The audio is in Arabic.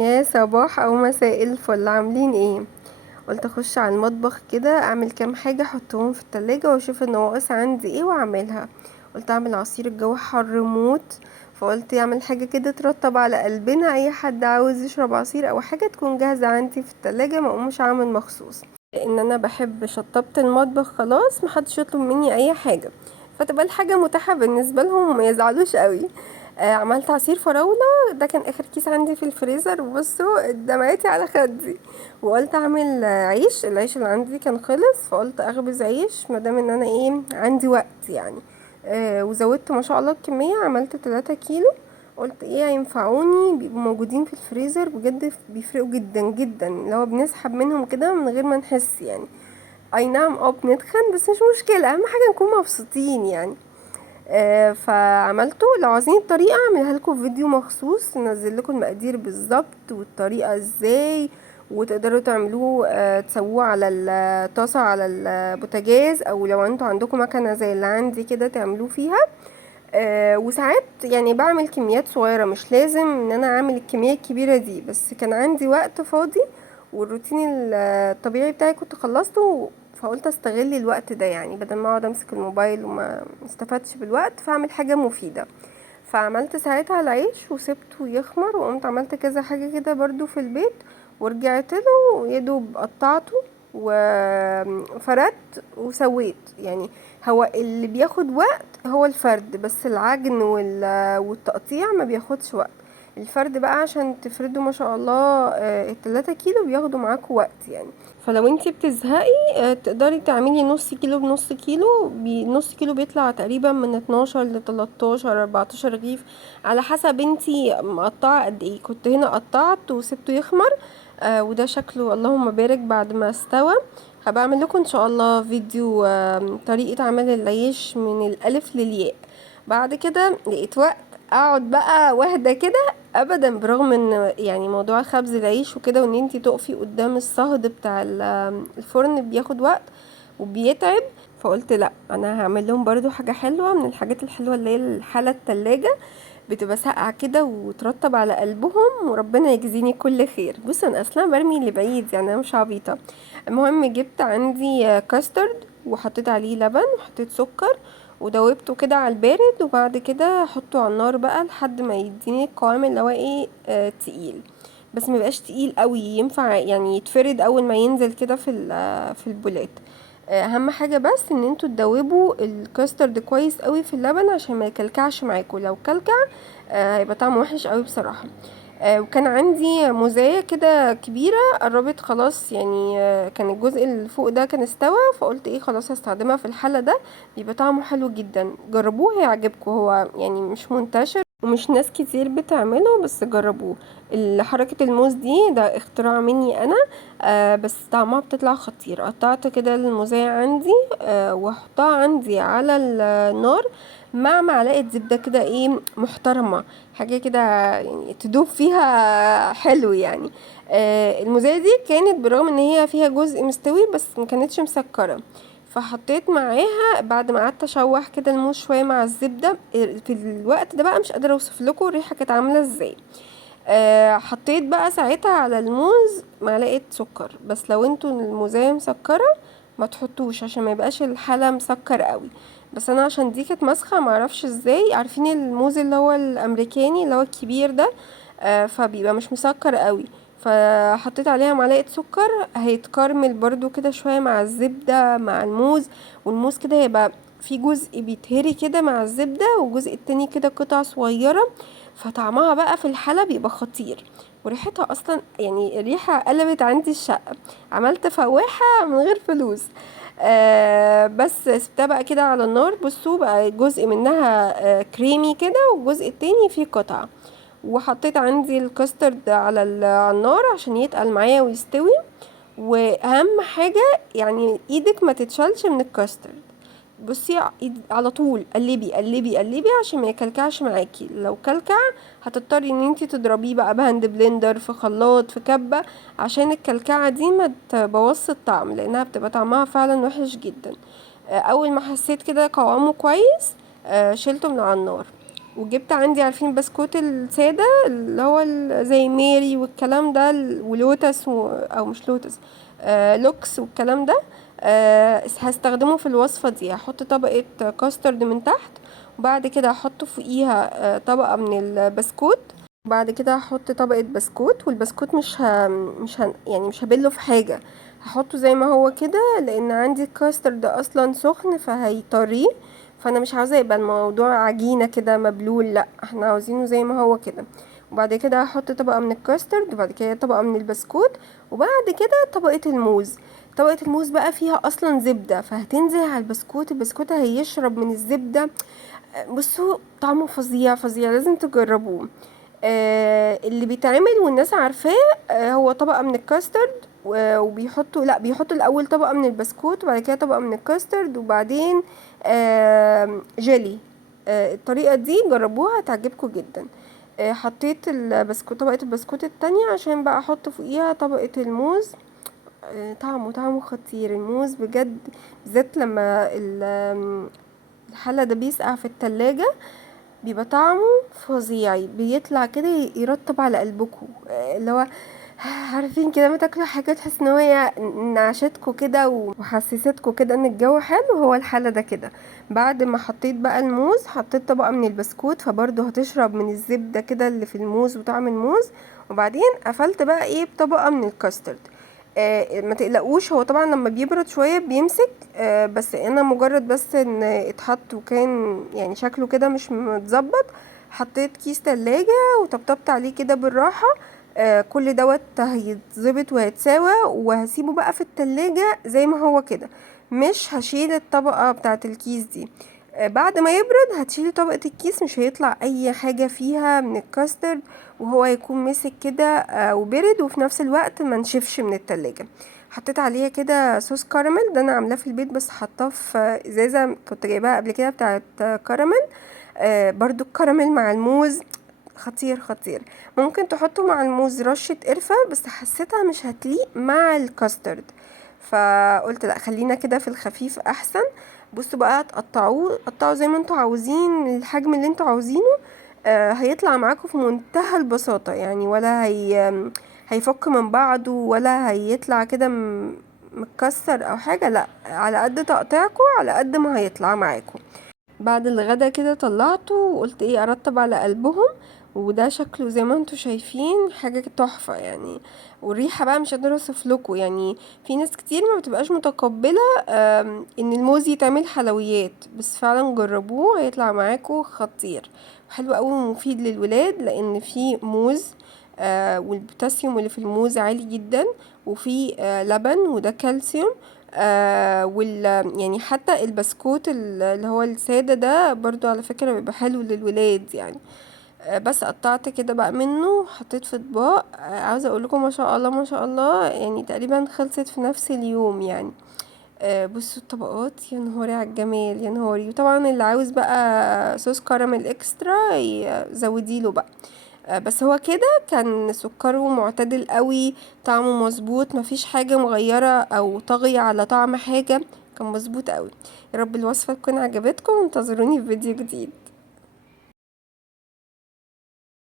يا صباح او مساء الفل، عاملين ايه؟ قلت اخش على المطبخ كده اعمل كام حاجه احطهم في التلاجة واشوف النواقص عندي ايه واعملها. قلت اعمل عصير، الجو حر موت. فقلت اعمل حاجه كده ترطب على قلبنا، اي حد عاوز يشرب عصير او حاجه تكون جاهزه عندي في التلاجة، ما اقومش اعمل مخصوص. لان انا بحب شطبت المطبخ خلاص، محدش يطلب مني اي حاجه، فتبقى الحاجه متاحه بالنسبه لهم وما يزعلوش قوي. عملت عصير فراولة، ده كان اخر كيس عندي في الفريزر، بصوا دمعتي على خدي. وقلت اعمل عيش، العيش اللي عندي كان خلص، فقلت اخبز عيش مادام ان انا ايه عندي وقت يعني. وزودت ما شاء الله الكمية، عملت 3 كيلو. قلت ايه هينفعوني، بيبقوا موجودين في الفريزر بجد، بيفرقوا جدا جدا، لو بنسحب منهم كده من غير ما نحس يعني. اي نعم، بنتخن بس مش مشكلة، اهم حاجة نكون مبسوطين يعني. فعملته، لو عايزين الطريقة اعملها لكم فيديو مخصوص، ننزل لكم المقادير بالظبط والطريقة ازاي. وتقدروا تعملوه، تسووه على الطاسة على البوتاجاز، او لو انتوا عندكم مكنة زي اللي عندي كده تعملوه فيها. وساعات يعني بعمل كميات صغيرة، مش لازم ان انا اعمل الكمية الكبيرة دي، بس كان عندي وقت فاضي والروتين الطبيعي بتاعي كنت خلصته. فقلت استغل الوقت ده يعني، بدل ما اقعد امسك الموبايل وما استفدتش بالوقت، فاعمل حاجة مفيدة. فعملت ساعتها العيش وسبته يخمر، وقمت عملت كذا حاجة كده برضو في البيت، ورجعت له يدوب قطعته وفردت وسويت يعني. هو اللي بياخد وقت هو الفرد، بس العجن والتقطيع ما بياخدش وقت. الفرد بقى عشان تفردوا ما شاء الله، ال3 كيلو بياخدوا معاكوا وقت يعني. فلو انتي بتزهقي، تقدري تعملي نص كيلو بنص كيلو، نص كيلو بيطلع تقريبا من 12 ل 13 14 رغيف، على حسب انتي مقطعه قد ايه. كنت هنا قطعت وسبته يخمر. وده شكله اللهم بارك بعد ما استوى. هبقى اعمل لكم ان شاء الله فيديو طريقة عمل العيش من الالف للياء. بعد كده لقيت وقت اقعد بقى واهدى كده ابدا، برغم ان يعني موضوع خبز العيش وكده، وان انتي تقفي قدام الصهد بتاع الفرن بياخد وقت وبيتعب. فقلت لا، انا هعمل لهم برضو حاجة حلوة من الحاجات الحلوة اللي هي الحالة التلاجة، بتبقى ساقعة كده وترطب على قلبهم، وربنا يجزيني كل خير. بص انا اصلا برمي اللي بعيد يعني، انا مش عبيطة. المهم جبت عندي كاسترد، وحطيت عليه لبن وحطيت سكر، ودوبته كده على البارد، وبعد كده احطه على النار بقى لحد ما يديني القوام اللي هو ايه، تقيل. بس ما يبقاش تقيل قوي، ينفع يعني يتفرد اول ما ينزل كده في البولات. اهم حاجه بس ان انتوا تدوبوا الكاسترد كويس قوي في اللبن عشان ما يكلكعش معاكم، لو كلكع هيبقى طعمه وحش قوي بصراحه. وكان عندي موزاية كده كبيرة قربت خلاص يعني، كان الجزء اللي فوق ده كان استوى، فقلت ايه خلاص هستخدمها في الحلة ده، بيبقى طعمه حلو جدا. جربوه هيعجبكم، هو يعني مش منتشر ومش ناس كتير بتعمله، بس جربوه. حركة الموز دي ده اختراع مني انا. بس طعمها بتطلع خطير. قطعت كده الموزاية عندي، واحطها عندي على النار مع معلقة زبدة كده ايه محترمة، حاجة كده يعني تدوب فيها حلو يعني. الموزاية دي كانت بالرغم ان هي فيها جزء مستوي بس ما كانتش مسكرة. فحطيت معاها بعد ما قعدت اشوح كده الموز شويه مع الزبده، في الوقت ده بقى مش قادره اوصف لكم الريحه كانت عامله ازاي. حطيت بقى ساعتها على الموز معلقه سكر، بس لو انتوا الموزايه مسكره ما تحطوش عشان ما يبقاش الحلا مسكر قوي. بس انا عشان دي كانت مسخه معرفش ازاي، عارفين الموز اللي هو الامريكاني اللي هو الكبير ده، فبيبقى مش مسكر قوي. فحطيت عليها معلقه سكر، هيتكرمل برضو كده شويه مع الزبده مع الموز. والموز كده هيبقى في جزء بيتهري كده مع الزبده، والجزء التاني كده قطع صغيره، فطعمها بقى في الحلى بيبقى خطير. وريحتها اصلا يعني الريحه قلبت عندي الشقه. عملت فواحه من غير فلوس. بس سبتها بقى كده على النار، بصوا بقى جزء منها كريمي كده، والجزء التاني فيه قطع. وحطيت عندي الكاسترد على النار عشان يتقل معايا ويستوي. واهم حاجة يعني ايدك ما تتشالش من الكاسترد. بصي على طول قلبي قلبي قلبي عشان ما يكلكعش معاكي، لو كلكع هتضطري ان انتي تضربيه بقى بهاند بلندر، في خلاط، في كبة، عشان الكلكعة دي ما تبوظش الطعم، لانها بتبقى طعمها فعلا وحش جدا. اول ما حسيت كده قوامه كويس، شلته من على النار. وجبت عندي، عارفين بسكوت السادة اللي هو زي ميري والكلام ده، ولوتس او مش لوتس، لوكس والكلام ده. هستخدمه في الوصفة دي. هحط طبقة كاسترد من تحت، وبعد كده هحط فوقيها طبقة من البسكوت. بعد كده هحط طبقة بسكوت، والبسكوت يعني مش هبله في حاجة، هحطه زي ما هو كده، لان عندي الكاسترد اصلا سخن فهيطريه. فانا مش عاوزة يبقى الموضوع عجينة كده مبلول، لا احنا عاوزينه زي ما هو كده. وبعد كده هحط طبقة من الكاسترد، وبعد كده طبقة من البسكوت، وبعد كده طبقة الموز. طبقة الموز بقى فيها اصلا زبدة، فهتنزل على البسكوت، البسكوت هيشرب من الزبدة. بصوا طعمه فظيع فظيع، لازم تجربوه. اللي بيتعمل والناس عارفاه هو طبقة من الكاسترد، وبيحطوا، لا بيحطوا الاول طبقة من البسكوت، وبعد كده طبقة من الكاسترد، وبعدين جيلي. الطريقة دي جربوها هتعجبكم جدا. حطيت البسكوت، طبقة البسكوت التانية، عشان بقى احط فوقيها طبقة الموز. طعمه خطير الموز بجد، بالذات لما الحلة ده بيسقع في التلاجة، بيبقى طعمه فظيع، بيطلع كده يرطب على قلبكم. اللي هو عارفين كده، ما تاكلوا حاجه تحس ان هي نعشتكوا كده وحسستكوا كده ان الجو حلو، هو الحالة ده كده. بعد ما حطيت بقى الموز، حطيت طبقة من البسكوت، فبرضه هتشرب من الزبدة كده اللي في الموز وطعم الموز. وبعدين قفلت بقى ايه بطبقة من الكاسترد. ما تقلقوش، هو طبعا لما بيبرد شوية بيمسك. بس انا مجرد بس ان اتحط وكان يعني شكله كده مش متظبط، حطيت كيس تلاجة وطبطبت عليه كده بالراحة. كل دوت هيتظبط وهيتساوى، وهسيبه بقى في التلاجة زي ما هو كده، مش هشيل الطبقة بتاعة الكيس دي. بعد ما يبرد هتشيلي طبقة الكيس، مش هيطلع اي حاجة فيها من الكاسترد، وهو هيكون مسك كده وبرد، وفي نفس الوقت ما نشفش من التلاجة. حطيت عليها كده صوص كراميل، ده انا عاملاه في البيت، بس حطاه في ازازة كنت جايباها قبل كده بتاعة كراميل. برضو الكراميل مع الموز خطير خطير. ممكن تحطوا مع الموز رشة قرفة، بس حسيتها مش هتليق مع الكاسترد، فقلت لا خلينا كده في الخفيف احسن. بصوا بقى تقطعوه، قطعوا زي ما انتوا عاوزين، الحجم اللي انتوا عاوزينه. هيطلع معاكم في منتهى البساطة يعني، ولا هيفك من بعضه، ولا هيطلع كده متكسر او حاجة، لا على قد تقطيعكم على قد ما هيطلع معاكم. بعد الغدا كده طلعته وقلت ايه ارتب على قلبهم، وده شكله زي ما انتوا شايفين حاجة تحفة يعني. والريحة بقى مش قادرة اوصف لكم يعني. في ناس كتير ما بتبقاش متقبلة ان الموز يتعمل حلويات، بس فعلا جربوه هيطلع معاكم خطير، وحلو قوي ومفيد للولاد، لان فيه موز. والبوتاسيوم اللي في الموز عالي جدا، وفي لبن وده كالسيوم. يعني حتى البسكوت اللي هو السادة ده برضو على فكرة بيبقى حلو للولاد يعني. بس قطعت كده بقى منه، حطيت في اطباق. عاوزه اقول لكم ما شاء الله ما شاء الله، يعني تقريبا خلصت في نفس اليوم يعني. بصوا الطبقات، يا نهاري على الجمال يا نهاري. وطبعا اللي عاوز بقى صوص كراميل اكسترا زوديله بقى. بس هو كده كان سكره معتدل قوي، طعمه مظبوط، مفيش حاجة مغيرة او طاغية على طعم حاجة، كان مظبوط قوي. يا رب الوصفة تكون عجبتكم، انتظروني في فيديو جديد.